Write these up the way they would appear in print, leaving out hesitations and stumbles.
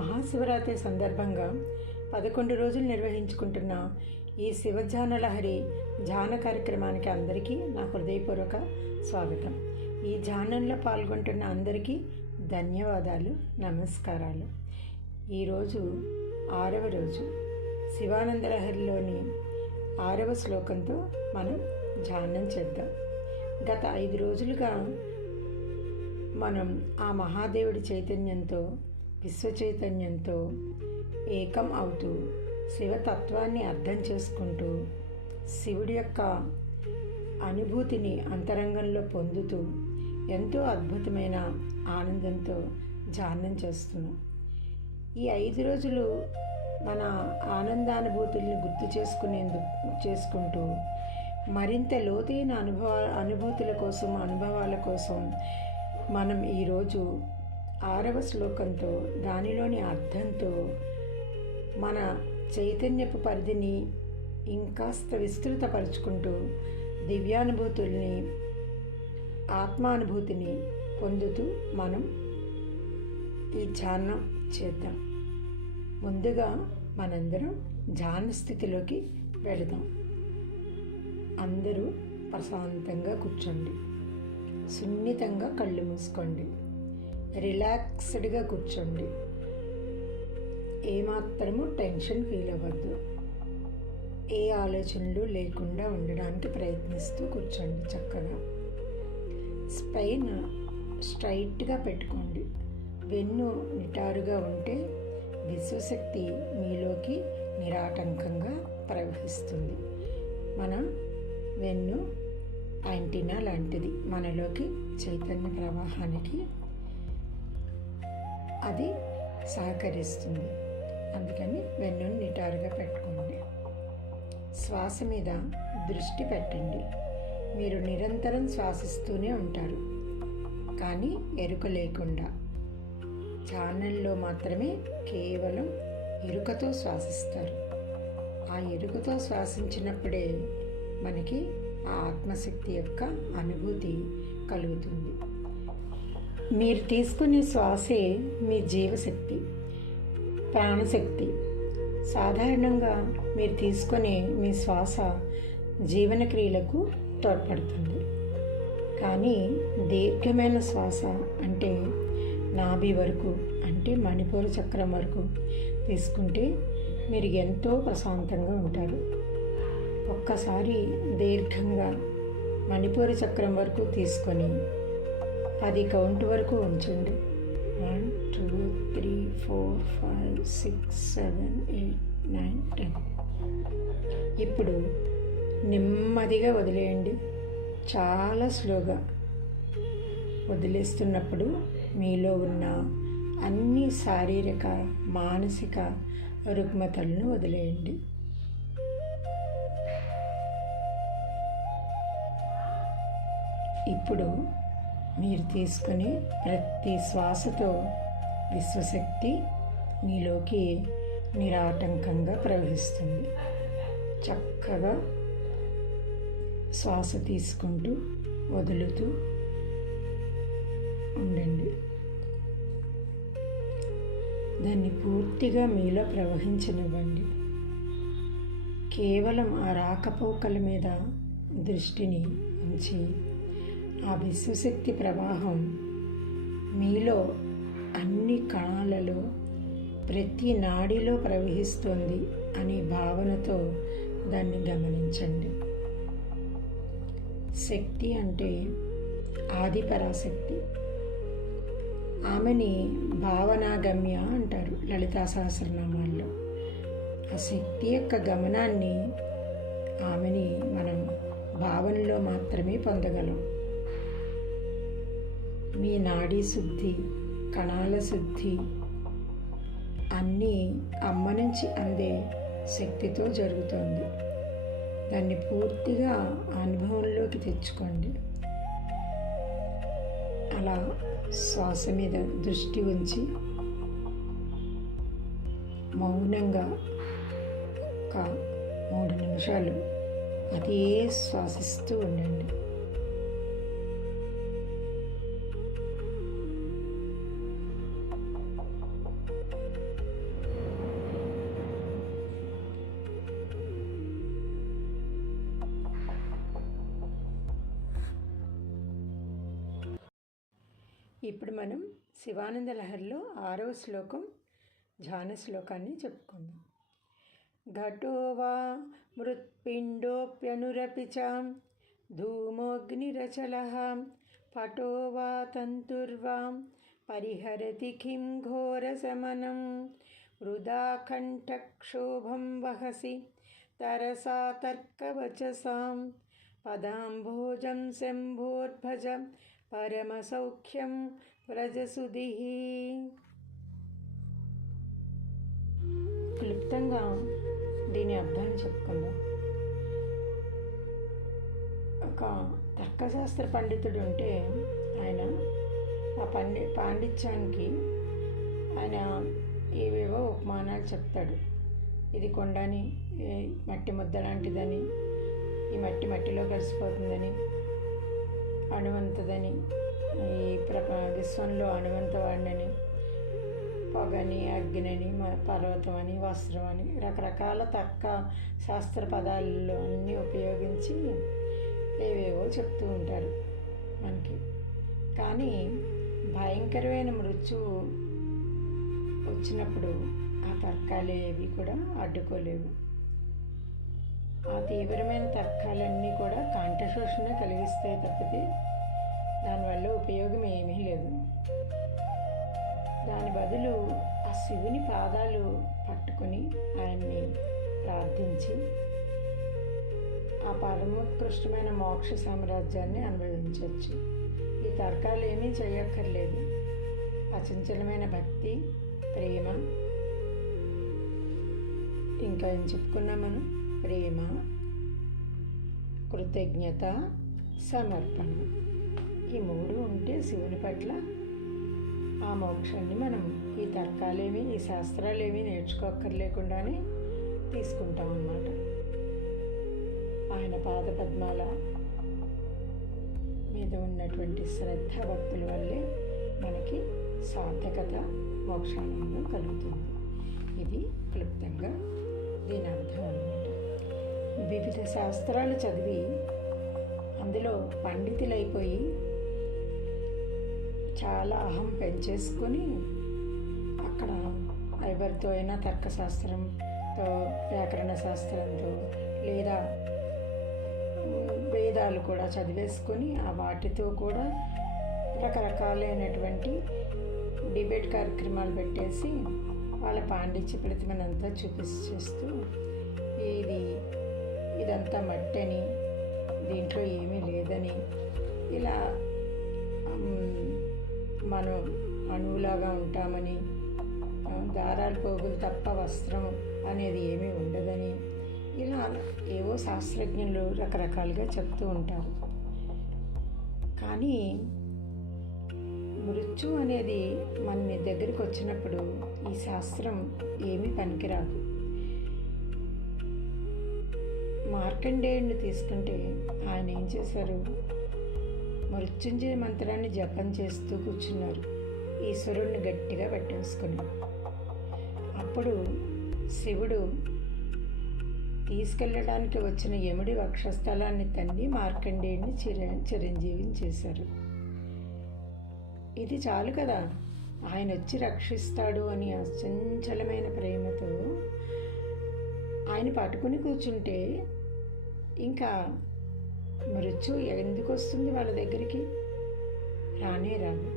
మహాశివరాత్రి సందర్భంగా 11 రోజులు నిర్వహించుకుంటున్న ఈ శివధ్యాన లహరి ధ్యాన కార్యక్రమానికి అందరికీ నా హృదయపూర్వక స్వాగతం. ఈ ధ్యానంలో పాల్గొంటున్న అందరికీ ధన్యవాదాలు, నమస్కారాలు. ఈరోజు 6వ రోజు శివానంద లహరిలోని 6వ శ్లోకంతో మనం ధ్యానం చేద్దాం. గత 5 రోజులుగా మనం ఆ మహాదేవుడి చైతన్యంతో, విశ్వ చైతన్యంతో ఏకం అవుతూ శివతత్వాన్ని అర్థం చేసుకుంటూ శివుడి యొక్క అనుభూతిని అంతరంగంలో పొందుతూ ఎంతో అద్భుతమైన ఆనందంతో ధ్యానం చేస్తున్నాం. ఈ 5 రోజులు మన ఆనందానుభూతుల్ని గుర్తు చేసుకుంటూ మరింత లోతైన అనుభూతుల కోసం, అనుభవాల కోసం మనం ఈరోజు 6వ శ్లోకంతో, దానిలోని అర్థంతో మన చైతన్యపు పరిధిని ఇంకాస్త విస్తృతపరుచుకుంటూ దివ్యానుభూతుల్ని, ఆత్మానుభూతిని పొందుతూ మనం ఈ ధ్యానం చేద్దాం. ముందుగా మనందరం ధ్యాన స్థితిలోకి వెళదాం. అందరూ ప్రశాంతంగా కూర్చోండి. సున్నితంగా కళ్ళు మూసుకోండి. రిలాక్స్డ్గా కూర్చోండి. ఏమాత్రము టెన్షన్ ఫీల్ అవ్వద్దు. ఏ ఆలోచనలు లేకుండా ఉండడానికి ప్రయత్నిస్తూ కూర్చోండి. చక్కగా స్పైన్ స్ట్రైట్గా పెట్టుకోండి. వెన్ను నిటారుగా ఉంటే విశ్వశక్తి మీలోకి నిరాటంకంగా ప్రవహిస్తుంది. మన వెన్ను యాంటీనా లాంటిది. మనలోకి చైతన్య ప్రవాహానికి అది సహకరిస్తుంది. అందుకని వెన్నును నిటారుగా పెట్టుకోండి. శ్వాస మీద దృష్టి పెట్టండి. మీరు నిరంతరం శ్వాసిస్తూనే ఉంటారు, కానీ ఎరుక లేకుండా. ధ్యానంలో మాత్రమే కేవలం ఎరుకతో శ్వాసిస్తారు. ఆ ఎరుకతో శ్వాసించినప్పుడే మనకి ఆ ఆత్మశక్తి యొక్క అనుభూతి కలుగుతుంది. మీరు తీసుకునే శ్వాసే మీ జీవశక్తి, ప్రాణశక్తి. సాధారణంగా మీరు తీసుకునే మీ శ్వాస జీవన క్రియలకు తోడ్పడుతుంది. కానీ దీర్ఘమైన శ్వాస అంటే నాభి వరకు, అంటే మణిపూర చక్రం వరకు తీసుకుంటే మీరు ఎంతో ప్రశాంతంగా ఉంటారు. ఒక్కసారి దీర్ఘంగా మణిపూర చక్రం వరకు తీసుకొని 10 కౌంట్ వరకు ఉంచండి. 1 2 3 4 5 6 7 8 9 10. ఇప్పుడు నెమ్మదిగా వదిలేయండి. చాలా స్లోగా వదిలేస్తున్నప్పుడు మీలో ఉన్న అన్ని శారీరక, మానసిక రుగ్మతలను వదిలేయండి. ఇప్పుడు మీరు తీసుకునే ప్రతి శ్వాసతో విశ్వశక్తి మీలోకి నిరాటంకంగా ప్రవహిస్తుంది. చక్కగా శ్వాస తీసుకుంటూ వదులుతూ ఉండండి. దాన్ని పూర్తిగా మీలో ప్రవహించనివ్వండి. కేవలం ఆ రాకపోకల మీద దృష్టిని ఉంచి ఆ విశ్వశక్తి ప్రవాహం మీలో అన్ని కణాలలో, ప్రతి నాడిలో ప్రవహిస్తుంది అనే భావనతో దాన్ని గమనించండి. శక్తి అంటే ఆదిపరాశక్తి. ఆమెని భావనాగమ్య అంటారు లలితా సహస్రనామాల్లో. ఆ శక్తి యొక్క గమనాన్ని, ఆమెని మనం భావనలో మాత్రమే పొందగలం. మీ నాడీ శుద్ధి, కణాల శుద్ధి అన్నీ అమ్మ నుంచి అందే శక్తితో జరుగుతుంది. దాన్ని పూర్తిగా అనుభవంలోకి తెచ్చుకోండి. అలా శ్వాస మీద దృష్టి ఉంచి మౌనంగా ఒక 3 నిమిషాలు అదే శ్వాసిస్తూ ఉండండి. ఇప్పుడు మనం శివానంద లహరిలో 6వ శ్లోకం ధ్యాన శ్లోకాన్ని చెప్పుకుందాం. ఘటో వా మృత్పిండోప్యనురపి చ ధూమోగ్నిరచలః పటో వా తంతుర్వా పరిహరతి కిం ఘోరశమనం వృదా కంఠక్షోభం వహసి తరసా తర్కవచసాం పదాంభోజం శంభోర్భజ పరమసౌఖ్యం వ్రజసుధిః. క్లుప్తంగా దీని అర్థాన్ని చెప్పుకుందాం. ఒక తర్కశాస్త్ర పండితుడు ఉంటే ఆయన ఆ పాండిత్యానికి ఆయన ఏవేవో ఉపమానాలు చెప్తాడు. ఇది కొండని, మట్టి ముద్ద లాంటిదని, ఈ మట్టిలో కలిసిపోతుందని, అణువంతదని, ఈ విశ్వంలో అణువంత వాడినని, పొగని, అగ్నిని, పర్వతం అని, వస్త్రం అని రకరకాల తర్క శాస్త్ర పదాలలో అన్నీ ఉపయోగించి ఏవేవో చెప్తూ ఉంటారు మనకి. కానీ భయంకరమైన మృత్యువు వచ్చినప్పుడు ఆ తర్కాలు ఏవి కూడా అడ్డుకోలేవు. ఆ తీవ్రమైన తర్కాలన్నీ కూడా కంఠశోషణ కలిగిస్తే తప్పితే దానివల్ల ఉపయోగం ఏమీ లేదు. దాని బదులు ఆ శివుని పాదాలు పట్టుకొని ఆయన్ని ప్రార్థించి ఆ పరమోత్కృష్టమైన మోక్ష సామ్రాజ్యాన్ని అనుభవించవచ్చు. ఈ తర్కాలు ఏమీ చేయక్కర్లేదు. అచంచలమైన భక్తి, ప్రేమ, ఇంకా ఏం చెప్పుకున్నాం మనం? ప్రేమ, కృతజ్ఞత, సమర్పణ, ఈ మూడు ఉంటే శివుని పట్ల ఆ మోక్షాన్ని మనం ఈ తర్కాలేమీ, ఈ శాస్త్రాలేమీ నేర్చుకోక్కర్లేకుండానే తీసుకుంటాం అన్నమాట. ఆయన పాదపద్మాల మీద ఉన్నటువంటి శ్రద్ధ భక్తుల వల్లే మనకి సార్థకత, మోక్షానందం కలుగుతుంది. ఇది క్లుప్తంగా దీని అర్థం అన్నమాట. వివిధ శాస్త్రాలు చదివి అందులో పండితులైపోయి చాలా అహం పెంచేసుకొని అక్కడ ఎవరితో అయినా తర్కశాస్త్రంతో, వ్యాకరణ శాస్త్రంతో, లేదా వేదాలు కూడా చదివేసుకొని ఆ వాటితో కూడా రకరకాలైనటువంటి డిబేట్ కార్యక్రమాలు పెట్టేసి వాళ్ళ పాండిత్య ప్రతిమనంతా చూపిస్తూ ఇదంతా మట్టని, దీంట్లో ఏమీ లేదని, ఇలా మనం అణువులాగా ఉంటామని, దారాలు పోగులు తప్ప వస్త్రం అనేది ఏమీ ఉండదని, ఇలా ఏవో శాస్త్రజ్ఞులు రకరకాలుగా చెప్తూ ఉంటారు. కానీ మృత్యు అనేది మన దగ్గరికి వచ్చినప్పుడు ఈ శాస్త్రం ఏమీ పనికిరాదు. మార్కండేయుడిని తీసుకుంటే ఆయన ఏం చేశారు? మృత్యుంజయ మంత్రాన్ని జపం చేస్తూ కూర్చున్నారు, ఈశ్వరుణ్ణి గట్టిగా పట్టేసుకుని. అప్పుడు శివుడు తీసుకెళ్ళడానికి వచ్చిన యముడి వక్షస్థలాన్ని తన్ని మార్కండేయుడిని చిరంజీవిని చేశారు. ఇది చాలు కదా, ఆయన వచ్చి రక్షిస్తాడు అని అచంచలమైన ప్రేమతో ఆయన పట్టుకుని కూర్చుంటే ఇంకా మృత్యు ఎందుకు వస్తుంది వాళ్ళ దగ్గరికి? రానే రాదు.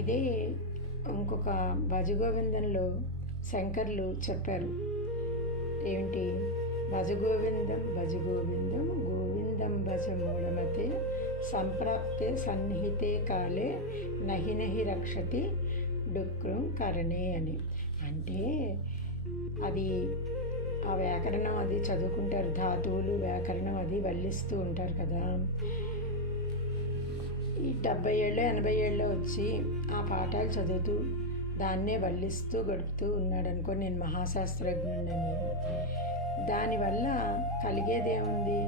ఇదే ఇంకొక భజగోవిందంలో శంకర్లు చెప్పారు. ఏమిటి? భజగోవిందం భజగోవిందం గోవిందం భజ మూఢమతే సంప్రాప్తే సన్నిహితే కాలే నహి నహి రక్షతి డుక్రం కరణే అని. అంటే అది ఆ వ్యాకరణం అది చదువుకుంటారు, ధాతువులు వ్యాకరణం అది వల్లిస్తూ ఉంటారు కదా. ఈ 70 ఏళ్ళు 80 ఏళ్ళు వచ్చి ఆ పాఠాలు చదువుతూ దాన్నే వల్లిస్తూ గడుపుతూ ఉన్నాడు అనుకో, నేను మహాశాస్త్రజ్ఞుడని. దానివల్ల కలిగేదేముంది?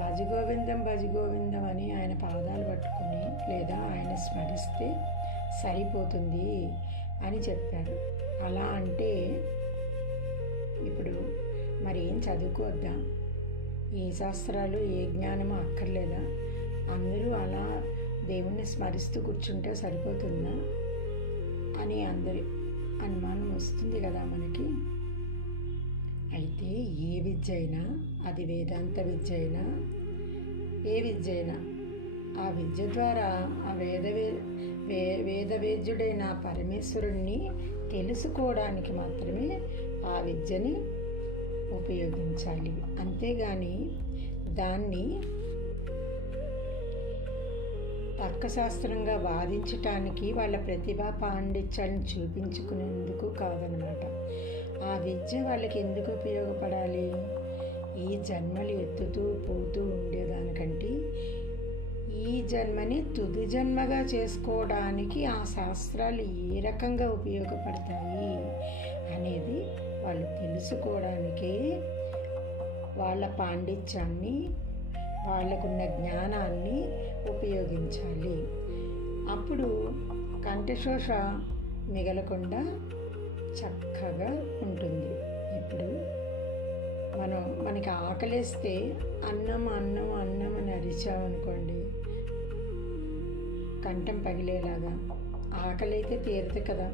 భజగోవిందం భజగోవిందం అని ఆయన పాదాలు పట్టుకుని లేదా ఆయన స్మరిస్తే సరిపోతుంది అని చెప్పారు. అలా అంటే ఇప్పుడు మరి ఏం చదువుకోవద్దా? ఏ శాస్త్రాలు ఏ జ్ఞానము అక్కర్లేదా? అందరూ అలా దేవుణ్ణి స్మరిస్తూ కూర్చుంటే సరిపోతుందా అని అందరి అనుమానం వస్తుంది కదా మనకి. అయితే ఏ విద్య అయినా, అది వేదాంత విద్య అయినా, ఏ విద్య అయినా, ఆ విద్య ద్వారా ఆ వేదవేద్యుడైన పరమేశ్వరుణ్ణి తెలుసుకోవడానికి మాత్రమే ఆ విద్యని ఉపయోగించాలి. అంతేగాని దాన్ని తర్కశాస్త్రంగా వాదించటానికి, వాళ్ళ ప్రతిభా పాండిత్యాన్ని చూపించుకునేందుకు కాదనమాట. ఆ విద్య వాళ్ళకి ఎందుకు ఉపయోగపడాలి? ఈ జన్మలు ఎత్తుతూ పోతూ ఉండేదానికంటే ఈ జన్మని తుది జన్మగా చేసుకోవడానికి ఆ శాస్త్రాలు ఏ రకంగా ఉపయోగపడతాయి అనేది వాళ్ళు తెలుసుకోవడానికి వాళ్ళ పాండిత్యాన్ని, వాళ్ళకున్న జ్ఞానాన్ని ఉపయోగించాలి. అప్పుడు కంఠశోష మిగలకుండా చక్కగా ఉంటుంది. ఇప్పుడు మనకి ఆకలేస్తే అన్నం అన్నం అన్నం అని అరిచామనుకోండి, కంఠం పగిలేలాగా ఆకలి అయితే తీరుతుంది కదా.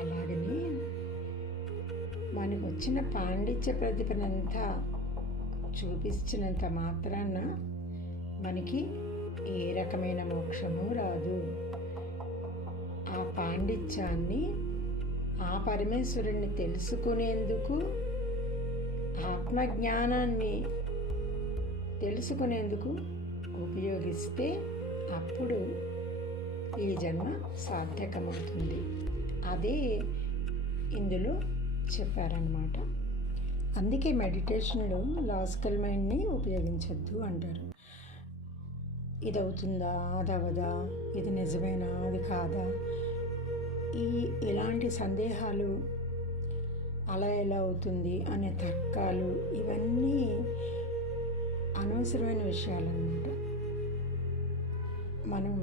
అలాగని మనకు వచ్చిన పాండిత్య ప్రతిభనంతా చూపించినంత మాత్రాన మనకి ఏ రకమైన మోక్షము రాదు. ఆ పాండిత్యాన్ని, ఆ పరమేశ్వరుణ్ణి తెలుసుకునేందుకు, ఆత్మజ్ఞానాన్ని తెలుసుకునేందుకు ఉపయోగిస్తే అప్పుడు ఈ జన్మ సార్థకమవుతుంది. అదే ఇందులో చెప్పారన్నమాట. అందుకే మెడిటేషన్లో లాజికల్ మైండ్ని ఉపయోగించద్దు అంటారు. ఇది అవుతుందా, అది అవదా, ఇది నిజమేనా, అది కాదా, ఇలాంటి సందేహాలు, అలా ఎలా అవుతుంది అనే తర్కాలు, ఇవన్నీ అనవసరమైన విషయాలు అన్నమాట. మనం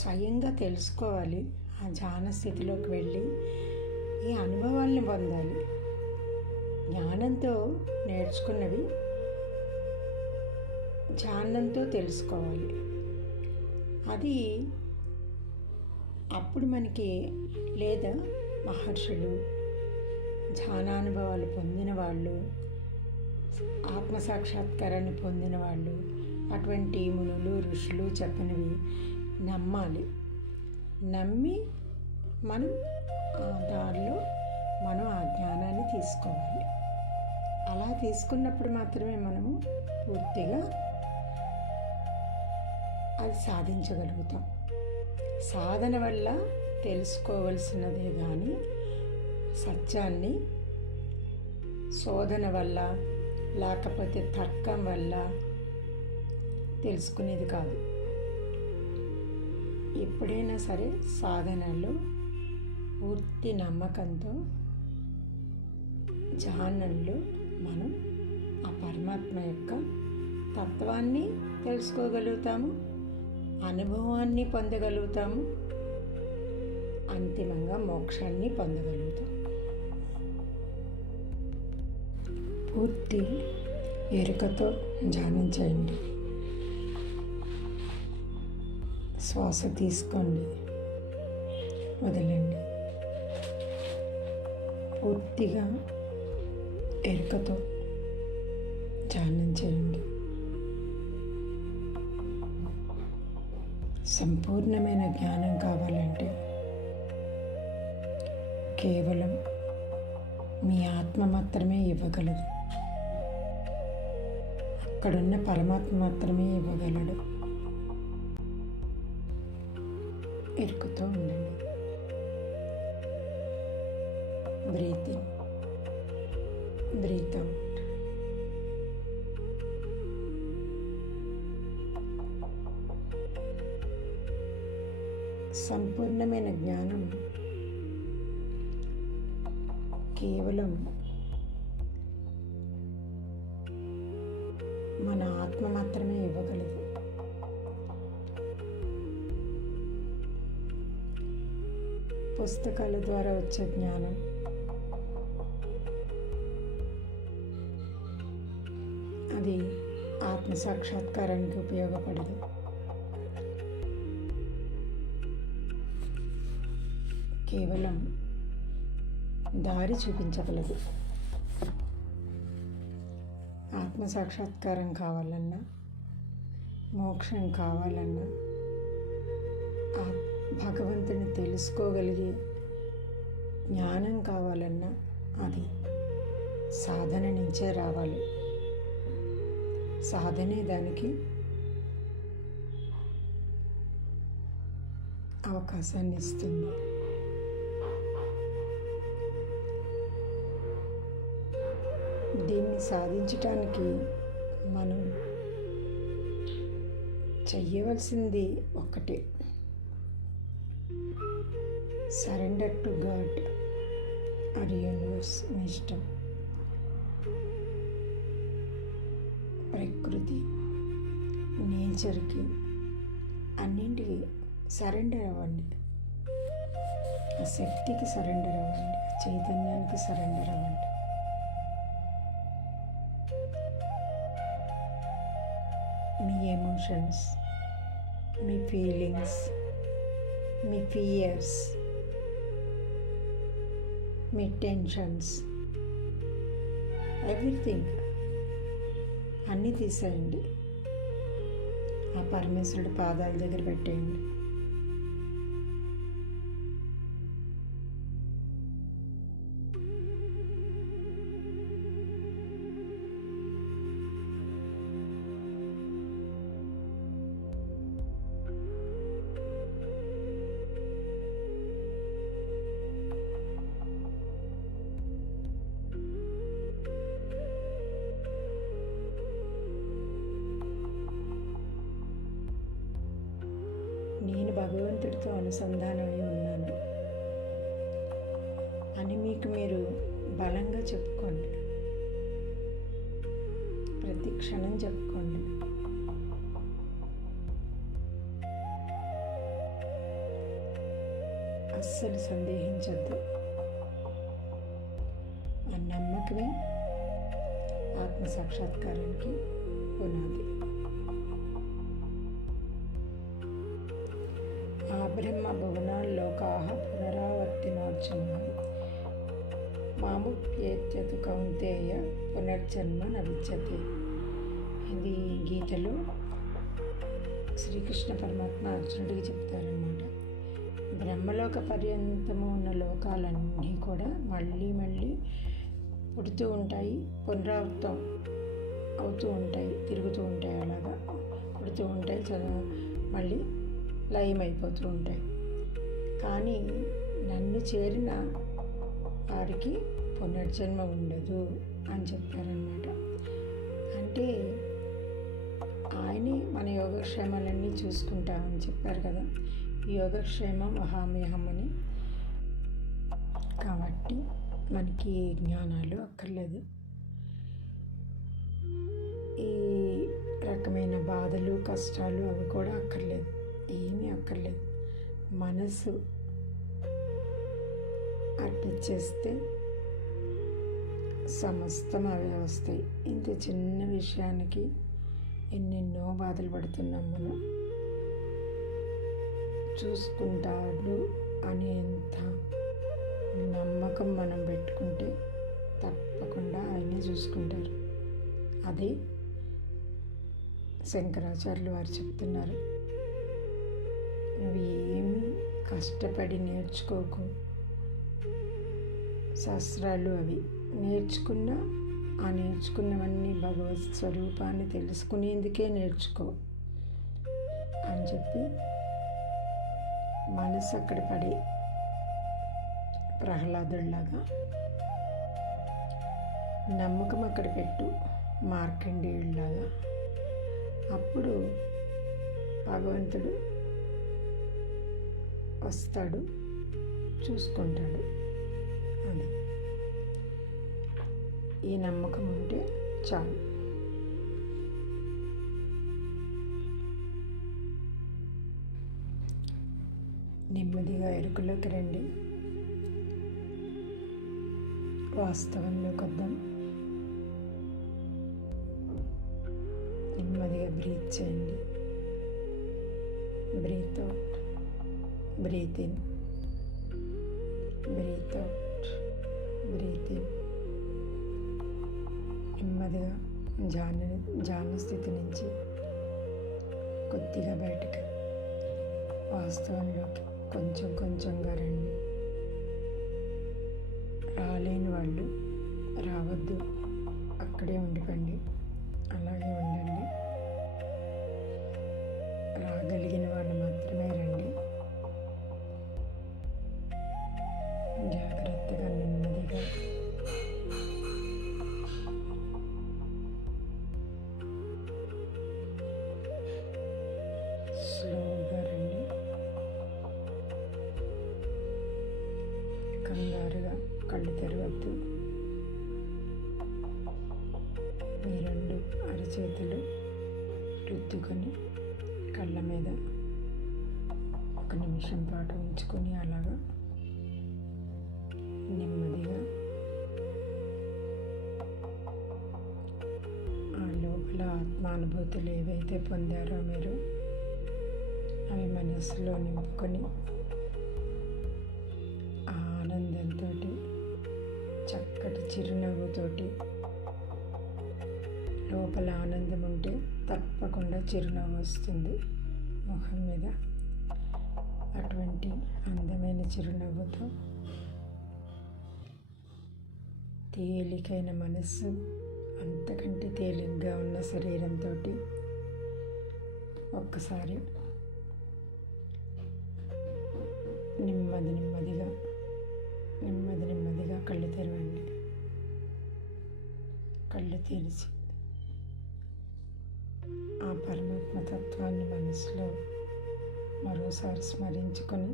స్వయంగా తెలుసుకోవాలి. ఆ ధ్యాన స్థితిలోకి వెళ్ళి ఈ అనుభవాల్ని పొందాలి. జ్ఞానంతో నేర్చుకున్నవి ధ్యానంతో తెలుసుకోవాలి. అది అప్పుడు మనకి, లేదా మహర్షులు, ధ్యానానుభవాలు పొందిన వాళ్ళు, ఆత్మసాక్షాత్కారాన్ని పొందిన వాళ్ళు, అటువంటి మునులు, ఋషులు చెప్పినవి నమ్మాలి. నమ్మి మనం ఆ దారిలో మనం ఆ జ్ఞానాన్ని తీసుకోవాలి. అలా తీసుకున్నప్పుడు మాత్రమే మనము పూర్తిగా అది సాధించగలుగుతాం. సాధన వల్ల తెలుసుకోవలసినదే కానీ సత్యాన్ని శోధన వల్ల, లేకపోతే తర్కం వల్ల తెలుసుకునేది కాదు. ఎప్పుడైనా సరే సాధనలో పూర్తి నమ్మకంతో ధ్యానంలో మనం ఆ పరమాత్మ యొక్క తత్వాన్ని తెలుసుకోగలుగుతాము, అనుభవాన్ని పొందగలుగుతాము, అంతిమంగా మోక్షాన్ని పొందగలుగుతాం. పూర్తి ఎరుకతో ధ్యానం చేయండి. శ్వాస తీసుకోండి, వదలండి. పూర్తిగా ఎరుకతో ధ్యానం చేయండి. సంపూర్ణమైన జ్ఞానం కావాలంటే కేవలం మీ ఆత్మ మాత్రమే ఇవ్వగలదు. అక్కడున్న పరమాత్మ మాత్రమే ఇవ్వగలడు. ఎరుకుతో ఉండండి. Breathe in, breathe out. సంపూర్ణమైన జ్ఞానం కేవలం మన ఆత్మ మాత్రమే ఇవ్వగలదు. పుస్తకాల ద్వారా వచ్చే జ్ఞానం అది ఆత్మ సాక్షాత్కారానికి ఉపయోగపడదు. కేవలం దారి చూపించగలదు. ఆత్మసాక్షాత్కారం కావాలన్నా, మోక్షం కావాలన్నా, ఆ భగవంతుని తెలుసుకోగలిగే జ్ఞానం కావాలన్నా అది సాధన నుంచే రావాలి. సాధనే దానికి అవకాశాన్ని ఇస్తుంది. దీన్ని సాధించటానికి మనం చెయ్యవలసింది ఒక్కటే, surrender to god or universe. మీ ఇష్టం. ప్రకృతి, నేచర్కి, అన్నింటికి సరెండర్ అవ్వండి. ఆ శక్తికి సరెండర్ అవ్వండి. ఆ చైతన్యానికి సరెండర్ అవ్వండి. మీ ఎమోషన్స్, మీ ఫీలింగ్స్, మీ ఫియర్స్, మీ టెన్షన్స్, ఎవ్రీథింగ్ అన్నీ తీసేయండి. ఆ పరమేశ్వరుడి పాదాల దగ్గర పెట్టేయండి. నేను భగవంతుడితో అనుసంధానమై ఉన్నాను అని మీకు మీరు బలంగా చెప్పుకోండి. ప్రతి క్షణం చెప్పుకోండి. అస్సలు సందేహించద్దు. ఆ నమ్మకమే ఆత్మసాక్షాత్కారానికి పునాది. ఆ బ్రహ్మ భువనాల్లోకాః పునరావర్తినోర్జున మాముప్యేత్యతు కౌంతేయ పునర్జన్మ న విద్యతే. ఇది గీతలో శ్రీకృష్ణ పరమాత్మ అర్జునుడికి చెప్తారన్నమాట. బ్రహ్మలోక పర్యంతము ఉన్న లోకాలన్నీ కూడా మళ్ళీ మళ్ళీ పుడుతూ ఉంటాయి, పునరావృతం అవుతూ ఉంటాయి, తిరుగుతూ ఉంటాయి. అలాగా పుడుతూ ఉంటాయి, మళ్ళీ లయమైపోతూ ఉంటాయి. కానీ నన్ను చేరిన వారికి పునర్జన్మ ఉండదు అని చెప్పారన్నమాట. అంటే ఆయనే మన యోగక్షేమాలన్నీ చూసుకుంటామని చెప్పారు కదా. యోగక్షేమం వహామ్యహం అని. కాబట్టి మనకి జ్ఞానాలు అక్కర్లేదు. ఈ రకమైన బాధలు, కష్టాలు అవి కూడా అక్కర్లేదు. ఏమీ అక్కర్లేదు. మనసు అర్పించేస్తే సమస్తం అవే వస్తాయి. ఇంత చిన్న విషయానికి ఎన్నెన్నో బాధలు పడుతున్నాం మనం. చూసుకుంటాడు అనేంత నమ్మకం మనం పెట్టుకుంటే తప్పకుండా ఆయనే చూసుకుంటారు. అదే శంకరాచార్యులు వారు చెప్తున్నారు. నువ్వు ఏమీ కష్టపడి నేర్చుకోకు. శాస్త్రాలు అవి నేర్చుకున్నా ఆ నేర్చుకున్నవన్నీ భగవత్ స్వరూపాన్ని తెలుసుకునేందుకే నేర్చుకో అని చెప్పి మనసు అక్కడ పడి ప్రహ్లాదుడిలాగా నమ్మకం అక్కడ పెట్టు, మార్కండేయుడిలాగా. అప్పుడు భగవంతుడు వస్తాడు, చూసుకుంటాడు. అది ఈ నమ్మకం ఉంటే చాలు. నెమ్మదిగా ఎరుకలోకి రండి. వాస్తవంలోకి వద్దాం. నెమ్మదిగా బ్రీత్ చేయండి. Breathe out, breathe in, breathe out, breathe in. నెమ్మదిగా ధ్యాన స్థితి నుంచి కొద్దిగా బయటకు వాస్తవంలోకి కొంచెం కొంచెంగా రండి. రాలేని వాళ్ళు రావద్దు, అక్కడే ఉండిపోండి, అలాగే ఉండండి. రాగలిగిన వాళ్ళు మాత్రమే రండి. జాగ్రత్తగా నెమ్మదిగా స్లోగా రండి. కంగారుగా కళ్ళు తెరవద్దు. మీ రెండు అరచేతులు రుద్దుకొని కళ్ళ మీద 1 నిమిషం పాటు ఉంచుకొని అలాగా నెమ్మదిగా ఆ లోపల ఆత్మానుభూతులు ఏవైతే పొందారో మీరు అవి మనసులో నింపుకొని ఆ ఆనందంతో చక్కటి చిరునవ్వుతోటి, లోపల ఆనందం ఉంటే తప్పకుండా చిరునవ్వు వస్తుంది ముఖం మీద. అటువంటి అందమైన చిరునవ్వుతో తేలికైన మనస్సు, అంతకంటే తేలిగ్గా ఉన్న శరీరంతో ఒక్కసారి నెమ్మదిగా కళ్ళు తెరవండి. కళ్ళు తెరిచి ఆ పరమాత్మ తత్వాన్ని మనసులో మరోసారి స్మరించుకొని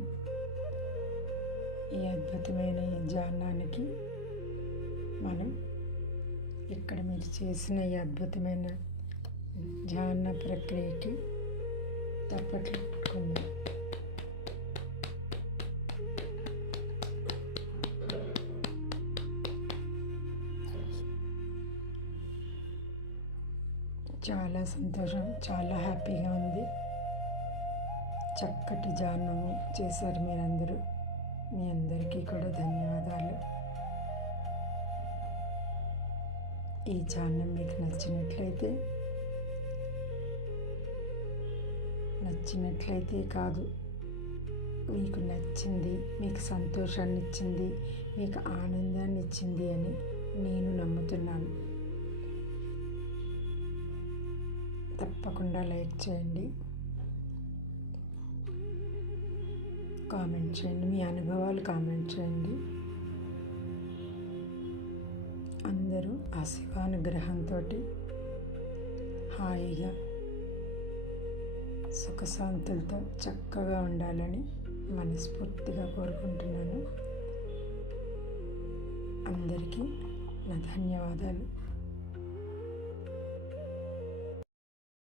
ఈ అద్భుతమైన ఈ ధ్యానానికి మనం ఇక్కడ మీరు చేసిన ఈ అద్భుతమైన ధ్యాన ప్రక్రియకి తప్పట్లు కొట్టుకుందాం. చాలా సంతోషం, చాలా హ్యాపీగా ఉంది. చక్కటి ధ్యానం చేశారు మీరందరూ. మీ అందరికీ కూడా ధన్యవాదాలు. ఈ ధ్యానం మీకు నచ్చినట్లయితే కాదు, మీకు నచ్చింది, మీకు సంతోషాన్ని ఇచ్చింది, మీకు ఆనందాన్ని ఇచ్చింది అని నేను నమ్ముతున్నాను. తప్పకుండా లైక్ చేయండి, కామెంట్ చేయండి, మీ అనుభవాలు కామెంట్ చేయండి. అందరూ ఆ శివానుగ్రహంతో హాయిగా సుఖశాంతులతో చక్కగా ఉండాలని మనస్ఫూర్తిగా కోరుకుంటున్నాను. అందరికీ నా ధన్యవాదాలు.